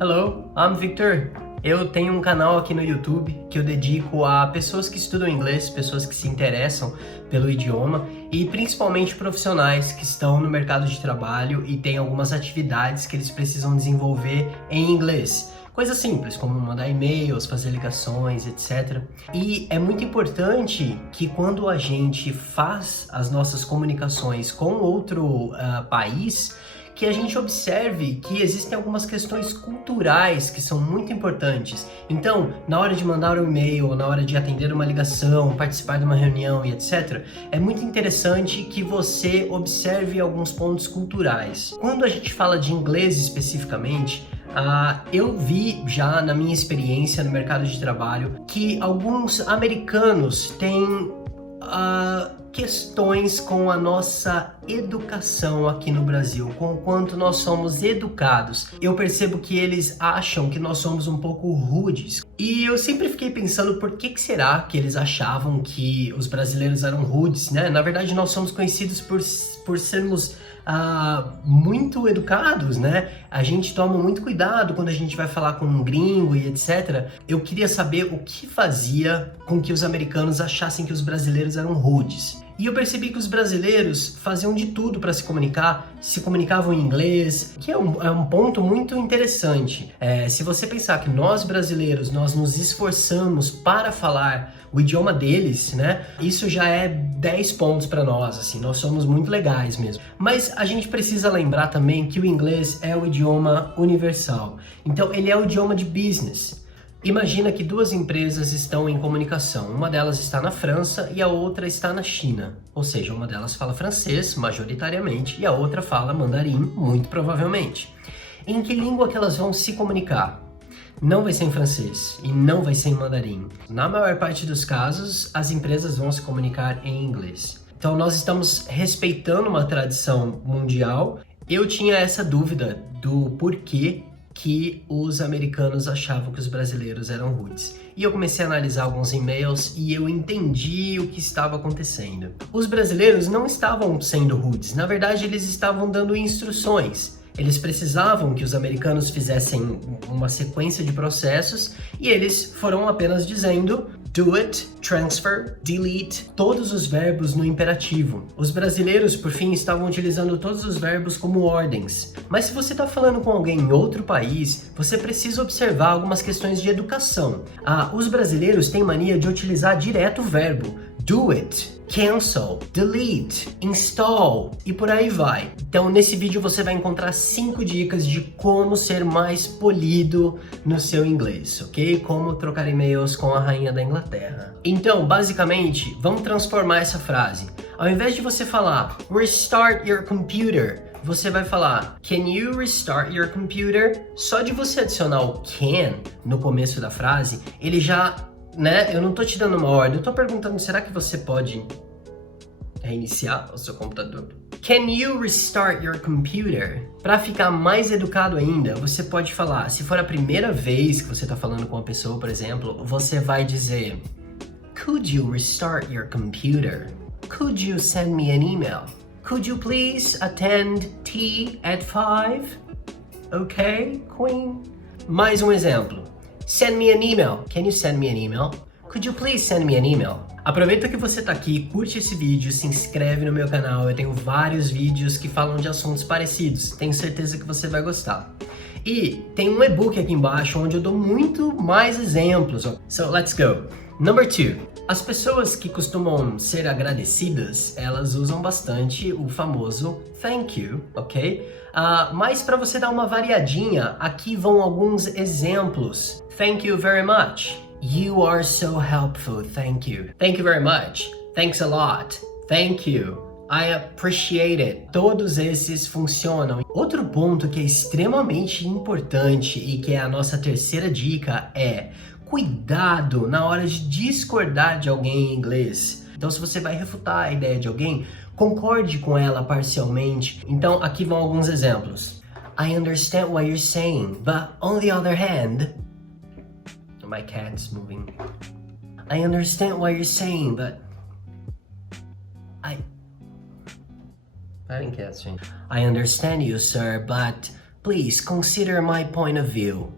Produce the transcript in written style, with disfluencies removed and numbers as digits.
Hello, I'm Victor. Eu tenho um canal aqui no YouTube que eu dedico a pessoas que estudam inglês, pessoas que se interessam pelo idioma e principalmente profissionais que estão no mercado de trabalho e têm algumas atividades que eles precisam desenvolver em inglês. Coisas simples, como mandar e-mails, fazer ligações, etc. E é muito importante que quando a gente faz as nossas comunicações com outro país, que a gente observe que existem algumas questões culturais que são muito importantes. Então, na hora de mandar um e-mail, na hora de atender uma ligação, participar de uma reunião e etc., é muito interessante que você observe alguns pontos culturais. Quando a gente fala de inglês especificamente, eu vi já na minha experiência no mercado de trabalho que alguns americanos têm questões com a nossa educação aqui no Brasil, com o quanto nós somos educados. Eu percebo que eles acham que nós somos um pouco rudes. E eu sempre fiquei pensando por que será que eles achavam que os brasileiros eram rudes, né? Na verdade, nós somos conhecidos por sermos muito educados, né? A gente toma muito cuidado quando a gente vai falar com um gringo e etc. Eu queria saber o que fazia com que os americanos achassem que os brasileiros eram rudes. E eu percebi que os brasileiros faziam de tudo para se comunicar, se comunicavam em inglês, que é um ponto muito interessante. Se você pensar que nós brasileiros, nós nos esforçamos para falar o idioma deles, né? Isso já é 10 pontos para nós, assim, nós somos muito legais mesmo. Mas a gente precisa lembrar também que o inglês é o idioma universal. Então ele é o idioma de business. Imagina que duas empresas estão em comunicação, uma delas está na França e a outra está na China, ou seja, uma delas fala francês, majoritariamente, e a outra fala mandarim, muito provavelmente. Em que língua que elas vão se comunicar? Não vai ser em francês e não vai ser em mandarim. Na maior parte dos casos, as empresas vão se comunicar em inglês. Então nós estamos respeitando uma tradição mundial. Eu tinha essa dúvida do porquê que os americanos achavam que os brasileiros eram rudes. E eu comecei a analisar alguns e-mails e eu entendi o que estava acontecendo. Os brasileiros não estavam sendo rudes, na verdade eles estavam dando instruções. Eles precisavam que os americanos fizessem uma sequência de processos e eles foram apenas dizendo do it, transfer, delete, todos os verbos no imperativo. Os brasileiros, por fim, estavam utilizando todos os verbos como ordens. Mas se você está falando com alguém em outro país, você precisa observar algumas questões de educação. Os brasileiros têm mania de utilizar direto o verbo. Do it, cancel, delete, install e por aí vai. Então nesse vídeo você vai encontrar 5 dicas de como ser mais polido no seu inglês, ok? Como trocar e-mails com a rainha da Inglaterra. Então, basicamente, vamos transformar essa frase. Ao invés de você falar restart your computer, você vai falar can you restart your computer? Só de você adicionar o can no começo da frase, ele já, né? Eu não tô te dando uma ordem, eu tô perguntando, será que você pode reiniciar o seu computador? Can you restart your computer? Para ficar mais educado ainda, você pode falar, se for a primeira vez que você tá falando com uma pessoa, por exemplo, você vai dizer could you restart your computer? Could you send me an email? Could you please attend tea at 5? Okay, Queen? Mais um exemplo. Send me an email. Can you send me an email? Could you please send me an email? Aproveita que você tá aqui, curte esse vídeo, se inscreve no meu canal. Eu tenho vários vídeos que falam de assuntos parecidos. Tenho certeza que você vai gostar. E tem um e-book aqui embaixo onde eu dou muito mais exemplos. So, let's go. Number 2. As pessoas que costumam ser agradecidas, elas usam bastante o famoso thank you, ok? Mas para você dar uma variadinha, aqui vão alguns exemplos. Thank you very much. You are so helpful, thank you. Thank you very much. Thanks a lot. Thank you. I appreciate it. Todos esses funcionam. Outro ponto que é extremamente importante e que é a nossa terceira dica é cuidado na hora de discordar de alguém em inglês. Então, se você vai refutar a ideia de alguém, concorde com ela parcialmente. Então, aqui vão alguns exemplos. I understand what you're saying, but on the other hand... My cat's moving. I understand what you're saying, but... I didn't catch it. I understand you, sir, but... Please consider my point of view.